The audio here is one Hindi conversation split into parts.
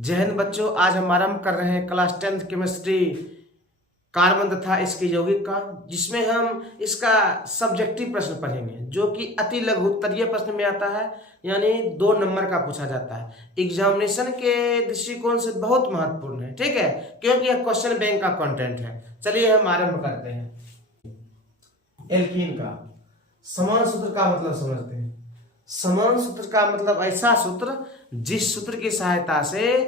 जय हिंद बच्चों, आज हम आरंभ कर रहे हैं क्लास 10th केमिस्ट्री कार्बन तथा इसके यौगिक का, जिसमें हम इसका सब्जेक्टिव प्रश्न पढ़ेंगे जो कि अति लघु उत्तरीय प्रश्न में आता है, यानी 2 नंबर का पूछा जाता है। एग्जामिनेशन के दृष्टिकोण से बहुत महत्वपूर्ण है, ठीक है, क्योंकि यह क्वेश्चन बैंक का कंटेंट है। चलिए हम आरंभ करते हैं। एल्कीन का समान सूत्र का मतलब समझते हैं। समान सूत्र का मतलब ऐसा सूत्र जिस सूत्र की सहायता से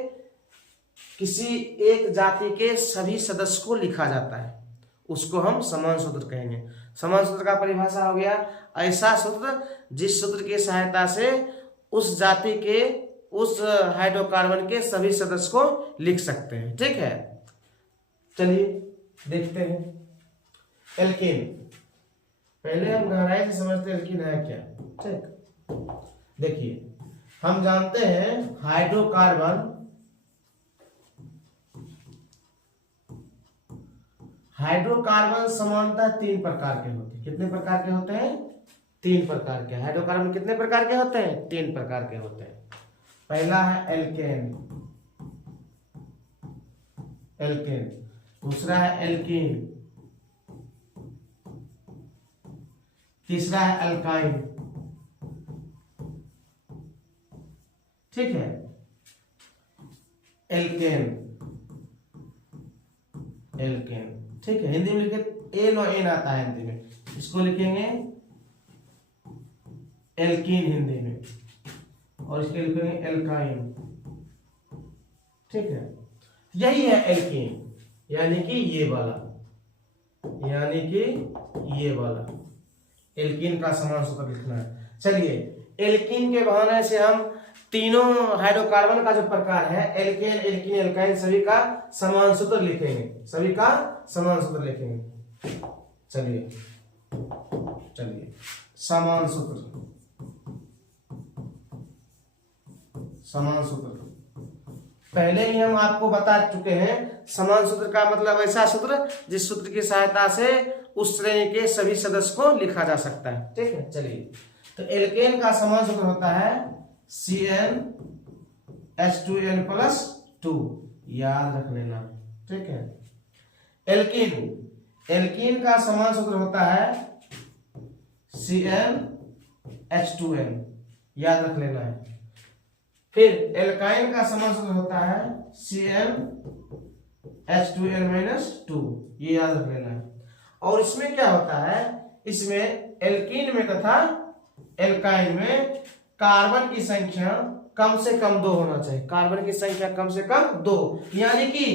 किसी एक जाति के सभी सदस्य को लिखा जाता है, उसको हम समान सूत्र कहेंगे। समान सूत्र का परिभाषा हो गया ऐसा सूत्र जिस सूत्र की सहायता से उस जाति के उस हाइड्रोकार्बन के सभी सदस्य को लिख सकते हैं, ठीक है। चलिए देखते हैं एल्कीन। पहले हम गहराई से समझते हैं एल्कीन है क्या, ठीक। देखिए, हम जानते हैं हाइड्रोकार्बन समानतः 3 प्रकार के होते हैं। कितने प्रकार के होते हैं? 3 प्रकार के। हाइड्रोकार्बन कितने प्रकार के होते हैं? 3 प्रकार के होते हैं। पहला है एल्केन, दूसरा है एल्कीन, तीसरा है अल्काइन, ठीक है। एल्केन, ठीक है। हिंदी में लिखे एन और एन आता है हिंदी में, इसको लिखेंगे एल्कीन हिंदी में, और इसके लिखेंगे एल्काइन, ठीक है। यही है एल्कीन, यानी कि ये वाला एल्कीन का समान सूत्र लिखना है। चलिए, एल्कीन के बहाने से हम तीनों हाइड्रोकार्बन का जो प्रकार है एल्केन, एल्कीन, एल्काइन, सभी का समान सूत्र लिखेंगे, चलिए समान सूत्र पहले ही हम आपको बता चुके हैं। समान सूत्र का मतलब ऐसा सूत्र जिस सूत्र की सहायता से उस श्रेणी के सभी सदस्य को लिखा जा सकता है, ठीक है। चलिए, तो एल्केन का समान सूत्र होता है CnH2n+2, याद रख लेना, ठीक है। एल्कीन का समान सूत्र होता है CnH2n, याद रख लेना है। फिर एल्काइन का समान सूत्र होता है CnH2n-2, ये याद रख लेना है। और इसमें क्या होता है, इसमें एल्कीन में तथा एल्काइन में कार्बन की संख्या कम से कम 2 होना चाहिए। कार्बन की संख्या कम से कम 2, यानी कि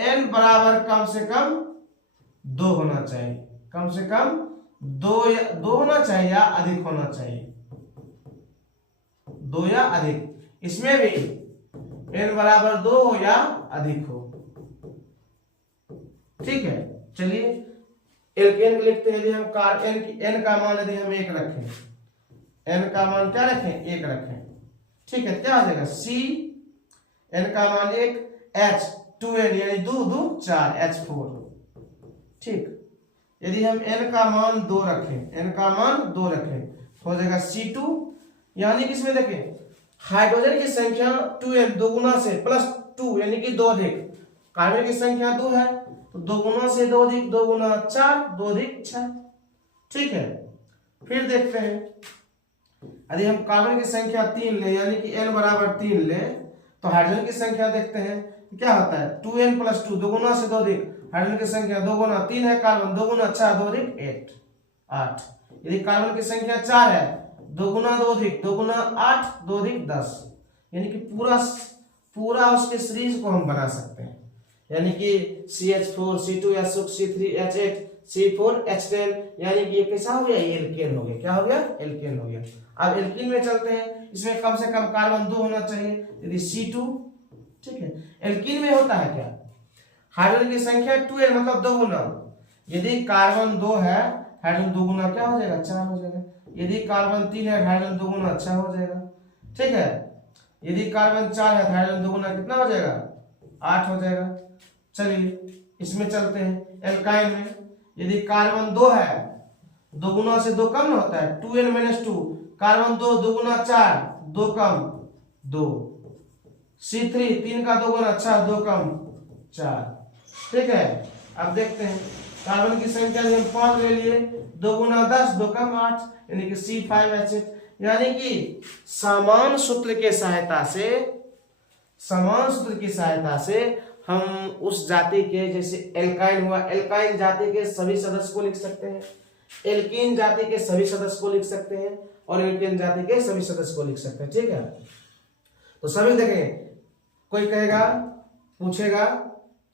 n बराबर कम से कम 2 होना चाहिए। कम से कम 2 होना चाहिए या अधिक होना चाहिए, 2 या अधिक। इसमें भी n बराबर 2 हो या अधिक हो, ठीक है। चलिए, एल्केन लिखते हैं। यदि हम n का मान यदि हम 1 रखें, n का मान क्या रखें? 1 रखें, ठीक है। क्या हो जाएगा? n का मान 1, H2n यानी 2 2 4 H4, ठीक। यदि हम n का मान 2 रखें, हो जाएगा C2, यानी कि इसमें देखें हाइड्रोजन की संख्या 2n 2 गुना से +2 यानी कि 2 अधिक, कार्बन की संख्या 2 है तो 2 गुना से 2 अधिक, 2 गुना 4, 2 अधिक 6, ठीक है। फिर देखते हैं, यदि हम कार्बन की संख्या 3 ले, यानी कि n बराबर 3 ले, तो हाइड्रोजन की संख्या देखते हैं क्या होता है? 2n+2, 2 गुना से 2 अधिक, हाइड्रोजन की संख्या 2 गुना 3 है कार्बन, 2 गुना 4, 2 अधिक 8। यदि कार्बन की संख्या 4 है, 2 गुना 2 अधिक, 2 गुना 8, 2 अधिक 10, यानी कि पूरा उसके सीरीज को हम बना सकते हैं। यानी कि CH4, C2H6, C3H8, C4H10, यानी कि ये कैसा हो गया? ये एल्केन हो गया। क्या हो गया? एल्केन हो गया। अब एल्कीन में चलते हैं। इसमें कम से कम कार्बन 2 होना चाहिए, यदि C2, ठीक है। एल्कीन में होता है क्या? हाइड्रोजन की संख्या 2n मतलब 2 गुना। यदि कार्बन 2 है, हाइड्रोजन 2 गुना क्या हो जाएगा? 4 हो जाएगा। यदि कार्बन 3 है, हाइड्रोजन 2 गुना 6 हो जाएगा, ठीक है। यदि कार्बन 4 है, हाइड्रोजन 2 गुना कितना हो जाएगा? 8 हो जाएगा। चलिए, इसमें चलते हैं एल्काइन में। यदि कार्बन 2 है, 2 गुना से 2 कम होता है, 2n-2, कार्बन 2, 2 गुना 4, 2 कम 2, C3 3 का 2 गुना, अच्छा 2 कम 4। ठीक है, अब देखते हैं कार्बन की संख्या हम 5 ले लिए, 2 गुना 10 2 कम 8, यानी कि C5H8। यानी कि समान सूत्र की सहायता से हम उस जाति के, जैसे एल्काइन हुआ, एल्काइन जाति के सभी सदस्य को लिख सकते हैं, एल्कीन जाति के सभी सदस्य को लिख सकते हैं, और एल्केन जाति के सभी सदस्य को लिख सकते हैं। ठीक है, तो सभी देखें, कोई कहेगा, पूछेगा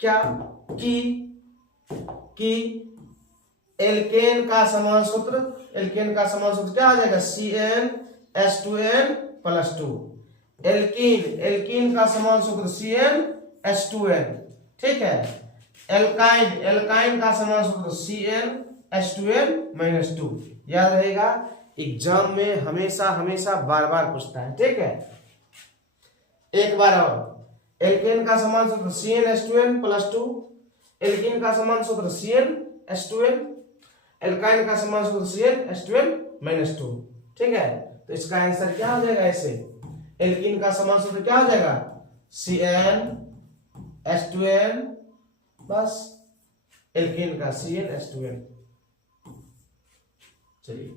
क्या कि एल्केन का समान सूत्र क्या आ जाएगा, CnH2n+2। एल्कीन का समान सूत्र CnH2n। ठीक है, एल्काइन का समान सूत्र CnH2n-2। याद रहेगा, एग्जाम में हमेशा बार बार पूछता है। ठीक है, एक बार और, एल्केन का समान सूत्र CnH2n+2, एल्कीन का समान सूत्र CnH2n, एल्काइन का समान सूत्र CnH2n-2। ठीक है, तो इसका आंसर क्या हो जाएगा, ऐसे एल्कीन का समान सूत्र क्या हो जाएगा, CnH2n, बस एल्कीन का CnH2n। चलिए।